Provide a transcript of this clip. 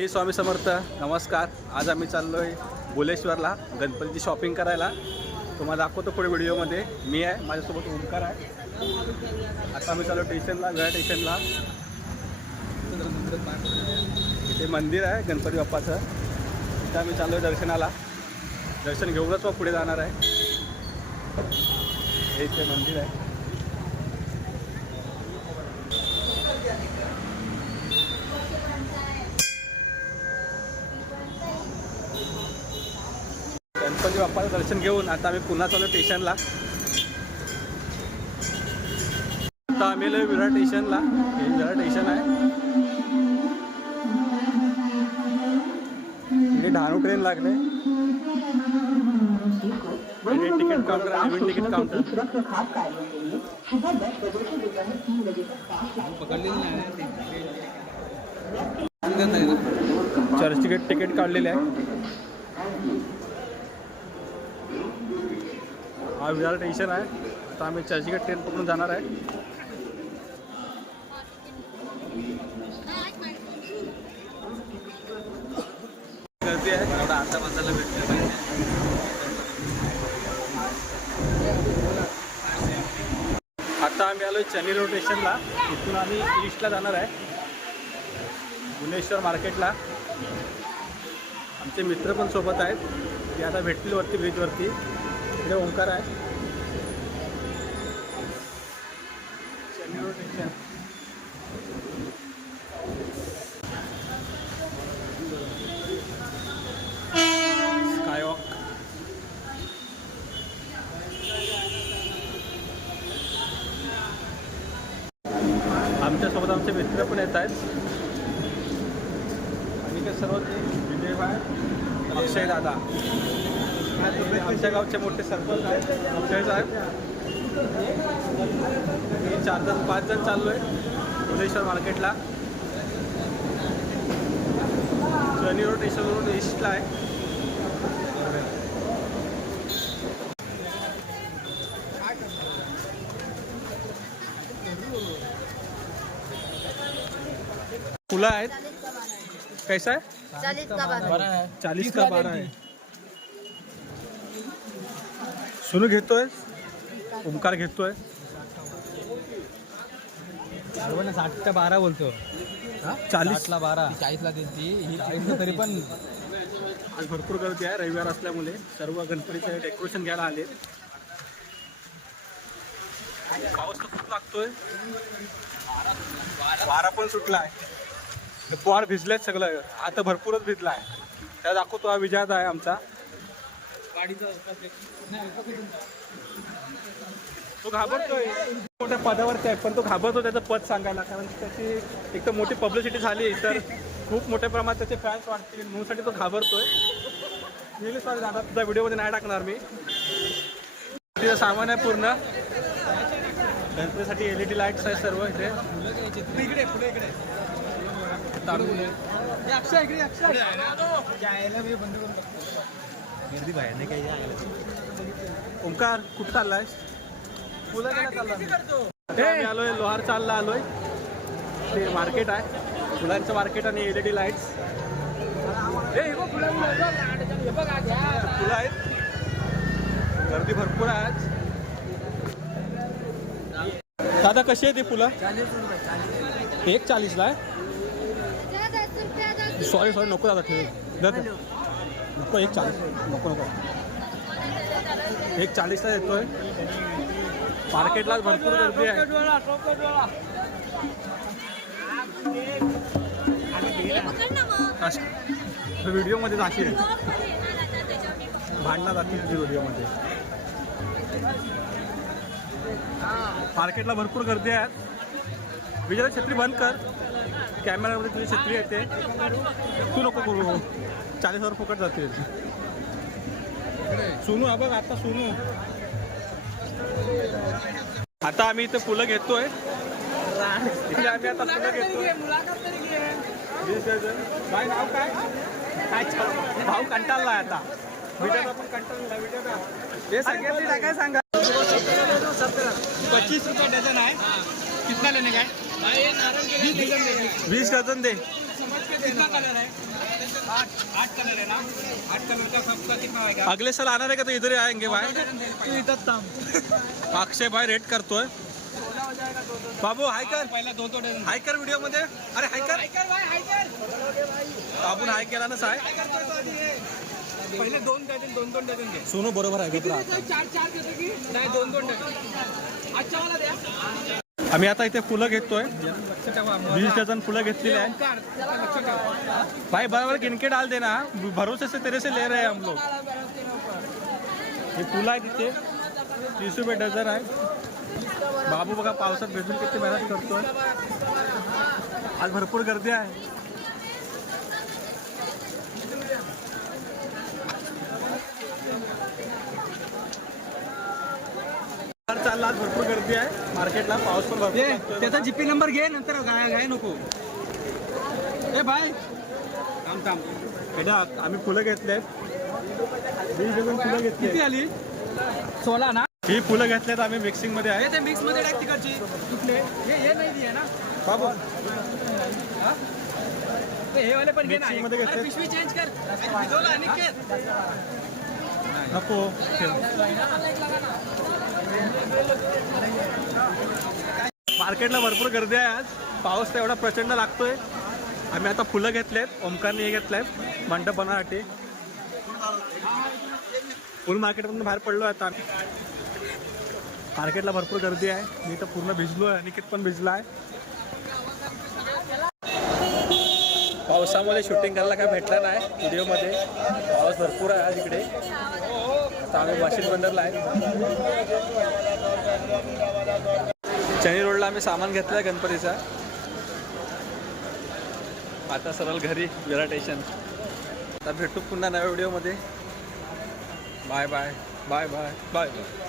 श्री स्वामी समर्थ नमस्कार. आज आम्ही चाललो आहे बुलेश्वरला गणपतीची शॉपिंग करायला. तुम्हाला दाखवतो पुढे व्हिडिओमध्ये. मी आहे माझ्यासोबत ओंकार आहे. आता आम्ही चाललो स्टेशनला वेळा स्टेशनला इथे मंदिर आहे गणपती बाप्पाचं. तिथं आम्ही चाललो आहे दर्शनाला. दर्शन घेऊनच मग पुढे जाणार आहे. हे इथे मंदिर आहे. गणपती बाप्पाचं दर्शन घेऊन आता आम्ही पुन्हा चालू स्टेशनला आता आम्ही आलोय विराट स्टेशनला हे विराट स्टेशन आहे. इथे डहाणू ट्रेन लागले. हे काउंटर आहे ticket counter church ticket ticket काढलेले आहे. हा विरार टेन्शन आहे. आता आम्ही चर्चगेट ट्रेन पकडून जाणार आहे. गर्दी आहे. आता बसायला भेटलं आता आम्ही आलो चेन्नई रोड स्टेशनला इथून आम्ही ईस्टला जाणार आहे. भुवनेश्वर मार्केटला आमचे मित्र पण सोबत आहेत. ते आता भेटतील वरती ब्रिजवरती इकडे ओंकार आहे. चेन्नई आमच्यासोबत आमचे मित्र पण येत आहेत. आणि ते सर्व ते विजय अक्षय दादा. आमच्या गावचे मोठे सरपंच आहेत अक्षय साहेब. हे चार जण पाच जण चाललो आहे भुवनेश्वर मार्केटला. शनी रोड स्टेशनवरून ईस्टला आहे. फुलं आहेत. कैसा आहे चालीस का बारह चालीस का बारा आहे. सुनू घेतोय ओंकार घेतोय. ना साठच्या बारा बोलतो. चाळीस. ला बारा. चाळीसला देती ही चाळीसला तरी पण आज भरपूर गर्दी आहे रविवार असल्यामुळे सर्व गणपतीचं डेकोरेशन घ्यायला आले पाऊस तर खूप लागतोय. वारा पण सुटला आहे पोहार भिजलेत सगळं. आता भरपूरच भिजला आहे त्या दाखवतो हा विजयात आहे आमचा. तो घाबरतोय. मोठ्या पदावरती आहे पण तो घाबरतो त्याचं पद सांगायला कारण त्याची एक तर मोठी पब्लिसिटी झाली तर खूप मोठ्या प्रमाणात त्याचे फॅन्स वाढतील म्हणूनसाठी तो घाबरतोय. गेले सॉरी दादा तुझ्या व्हिडिओमध्ये नाही टाकणार मी. तिथं सामान आहे पूर्ण. गणपतीसाठी एल ई डी लाईट्स आहे सर्व इथे. इकडे पुढे इकडे. तांदूळ अक्षय इकडे अक्षय. बंद करून गर्दी बाहेर काही ओंकार कुठं चाललाय? चालला आलोय लोहार चालला आलोय. ते मार्केट आहे. फुलांचं मार्केट आणि एल ई डी लाईट्स फुलं आहेत. गर्दी भरपूर आहे आज. दादा कशी आहे ती फुलं? एक चाळीसला आहे. सॉरी सॉरी नको दादा ठेव. दादा नको एक चाळीस. नको नको. एक चाळीसला येतोय. मार्केटला भरपूर गर्दी आहे. व्हिडिओमध्ये दाखील भांडणं दाखील व्हिडिओमध्ये. मार्केटला भरपूर गर्दी आहे. विजय छत्री बंद कर. कॅमेरामध्ये तुझी छत्री येते तू. नको करू. चाळीसवर फुकट जाते सुनू हा बघ आता सुनू. आता आम्ही इथे फुलं घेतोय. इथे आम्ही आता फुलं घेतोय. काय. भाऊ कंटाळलाय आता. पण कंटाळला हे सगळ्यांनी काय सांगा? पच्चीस रुपये डझन आहे. कितना लेने का है? वीस डझन दे। कितना कलर है? आठ कलर है ना? आठ कलर का सबका कितना आएगा? अगले साल आना रहेगा तो इधर ही आएंगे भाई। तू इथंच थांब अक्षय भाई रेट करतोय। बाबू हाय कर पहिला दोन दोन डझन हाय कर व्हिडिओमध्ये? अरे हाय कर बाबून हाय केला ना साय पहिले दोन डझन दोन दोन डझन घे सोनू बरोबर आहे चार चार देतो की? नाही दोन दोन डझन आजच्या मला द्या आम्ही आता इथे फुलं घेतोय. वीस डझन फुलं घेतलेली आहे भाई बरोबर गिनके डाल देना. भरोसे से तेरे से ले रहे हैं हम लोग. हे फुलं आहे तिथे तीस रुपये डझन आहे बाबू बघा पावसात भेटून किती मेहनत करतोय. आज भरपूर गर्दी आहे. चालला आज भरपूर गर्दी आहे. मार्केटला पाऊस पण भरपूर. त्याचा जीपी नंबर घे नंतर गाय गाय नको. ए बाय. थांब थांब. बेटा आम्ही फुलं घेतलेत वीस डझन फुलं किती घेतली आली? सोळा ना? ही फुलं घेतल्यात आम्ही मिक्सिंगमध्ये आहे. हे ते मिक्समध्ये टाक तिकडची. कुठले? हे हे नाही दिये ना? बाबू हे? वाले पण घे ना. मध्ये घेतले. पिशवी चेंज कर. भिजवलं, अनिकेत. नको. मार्केटला भरपूर गर्दी आहे आज. पाऊस तर एवढा प्रचंड लागतोय. आम्ही आता फुलं घेतलेत ओमकारने हे घेतलंय मंडप बनवण्यासाठी. फुल मार्केटमधून बाहेर पडलो आता. मार्केटला भरपूर गर्दी आहे. मी तर पूर्ण भिजलो आहे. अनिकेत पण भिजला आहे. पावसामुळे शूटिंग करायला काय भेटलं नाही. व्हिडिओमध्ये. पाऊस भरपूर आहे आज इकडे. आता आम्ही वाशिम बंदरला आहे चनी रोडला आम्ही सामान घेतलं आहे गणपतीचा. आता सरळ घरी विरा स्टेशन आता भेटू पुन्हा नव्या व्हिडिओमध्ये bye bye bye bye bye bye